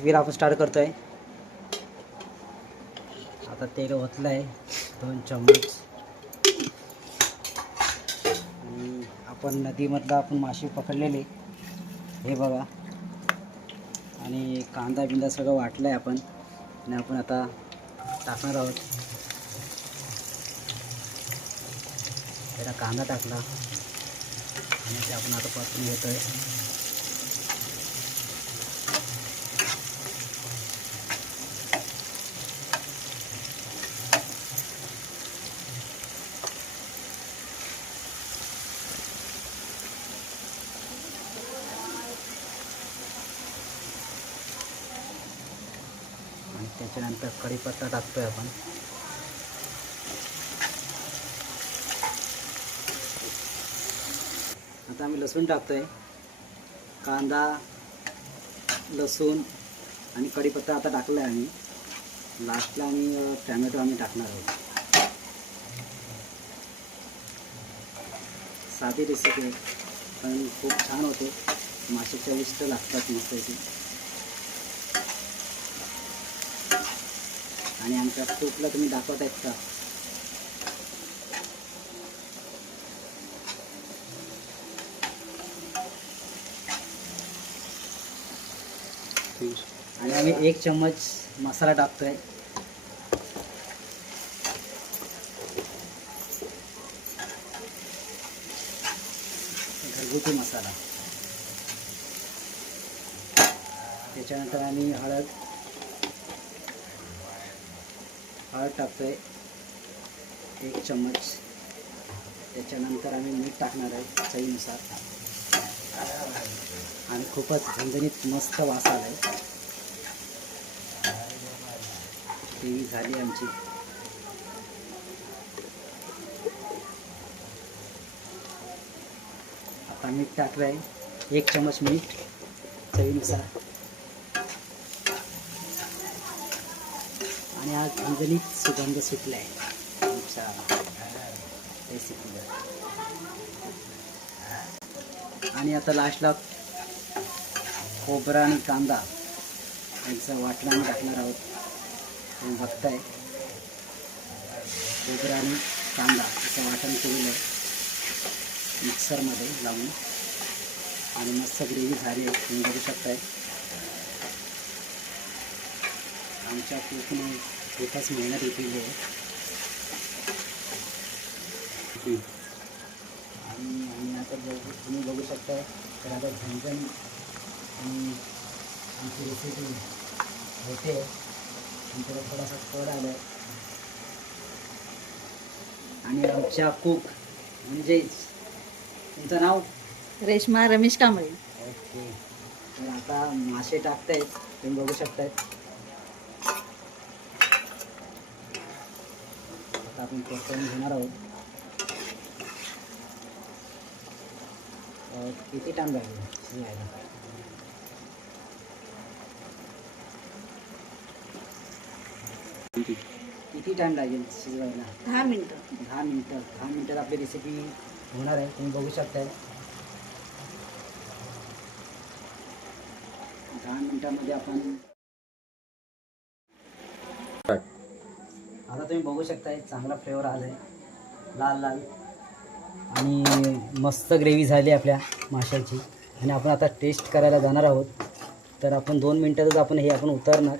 रेसिपीला आपण स्टार्ट करतोय. आता तेल ओतलं आहे दोन चम्मच. आपण नदीमधलं आपण मासे पकडलेले. हे बघा. आणि कांदा बिंदा सगळं वाटलं आहे आपण. आणि आपण आता टाकणार आहोत. त्याला कांदा टाकला. आणि ते आपण आता परतून घेतो आहे त्याच्यानंतर कढीपत्ता टाकतोय आपण. आता आम्ही लसूण टाकतोय. कांदा लसूण आणि कढीपत्ता आता टाकला आहे आम्ही. लास्टला आम्ही टॅमॅटो आम्ही टाकणार आहोत. साधी रेसिपी आहे पण खूप छान होते. मासे चविष्ट लागतात मस्त आणि आमच्या सूपला तुम्ही दाखवत आहेत का? आणि आम्ही एक चम्मच मसाला टाकतोय. घरगुती मसाला. त्याच्यानंतर आम्ही हळद हळद आहे एक चम्मच. त्याच्यानंतर आम्ही मीठ टाकणार आहे चवीनुसार. आणि खूपच झणझणीत मस्त वास आला आहे ती झाली आमची. आता मीठ टाकलं आहे एक चम्मच मीठ. चवीनुसार. आणि आज अंजनीत सुगंध सुटला आहे आमच्या रेसिपीला आणि आता लास्टला खोबरा आणि कांदा यांचं वाटण टाकणार आहोत. तुम्ही बघताय. खोबरा आणि कांदा याचं वाटण केलेलं आहे. मिक्सरमध्ये लावून. आणि मस्त ग्रेव्ही झाली आहे. तुम्ही बघू शकताय. आमच्या कोकणी खूपच मेहनत घेतलेली आहे आणि आम्ही आता बघू तुम्ही बघू शकताय तर आता झणझण आणि आमची रेसिपी होते आणि त्याला थोडासा कड आला आहे आणि आमच्या कुक म्हणजे तुमचं नाव? रेश्मा रमेश कांबळे. ओके. तर आता मासे टाकतायत तुम्ही बघू शकताय आता आपण परतवून घेणार आहोत किती टाइम लागेल शिजायला किती टाइम लागेल शिजवायला दहा मिनटं दहा मिनटं दहा मिनटात आपली रेसिपी होणार आहे तुम्ही बघू शकताय दहा मिनिटामध्ये आपण आता तुम्ही बघू शकता चांगला फ्लेवर आला आहे लाल लाल. आणि मस्त ग्रेव्ही झाली आपल्या माशाची. आणि आपण आता टेस्ट करायला जाणार आहोत. तर आपण दोन मिनटातच आपण हे आपण उतरणार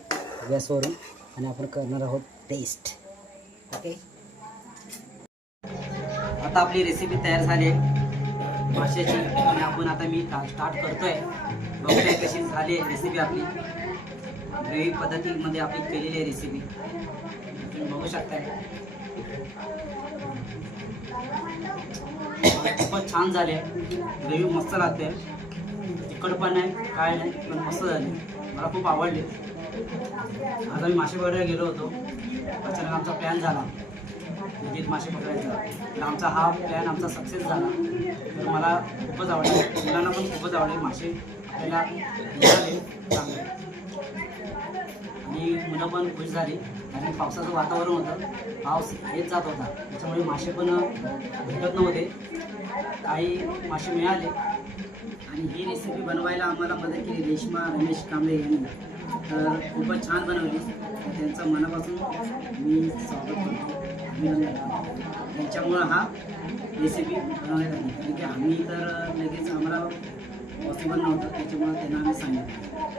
गॅसवरून. आणि आपण करणार आहोत टेस्ट ओके आता आपली रेसिपी तयार झाली आहे. माशाची. आणि आपण आता मी स्टार्ट करतोय. बघूया कशी झाली आहे रेसिपी आपली. ग्रेव्ही पद्धतीमध्ये आपली केलेली आहे रेसिपी तुम्ही बघू शकताय खूपच छान झाले. ग्रेव्ही मस्त राहते तिखट पण आहे काय नाही पण मस्त झाली. मला खूप आवडली. आता मी मासे पकडायला गेलो होतो. अचानक आमचा प्लॅन झाला. नदीत मासे पकडायचा. तर आमचा हा प्लॅन आमचा सक्सेस झाला. तर मला खूपच आवडले. मुलांना पण खूपच आवडले. मासे आपल्याला मिळाले चांगले. आणि मुलं पण खुश झाली. आणि पावसाचं वातावरण होतं. पाऊस येत जात होता. त्याच्यामुळे मासे पण भेटत नव्हते. काही मासे मिळाले. आणि ही रेसिपी बनवायला आम्हाला मदत केली रेश्मा रमेश कांबळे यांनी. तर खूपच छान बनवली. त्यांचं मनापासून मी स्वागत करतो. अभिनंदन. त्यांच्यामुळं हा रेसिपी बनवण्यात आली. कारण की आम्ही तर लगेच आम्हाला पॉसिबल नव्हतं. त्याच्यामुळं त्यांना आम्ही सांगितलं.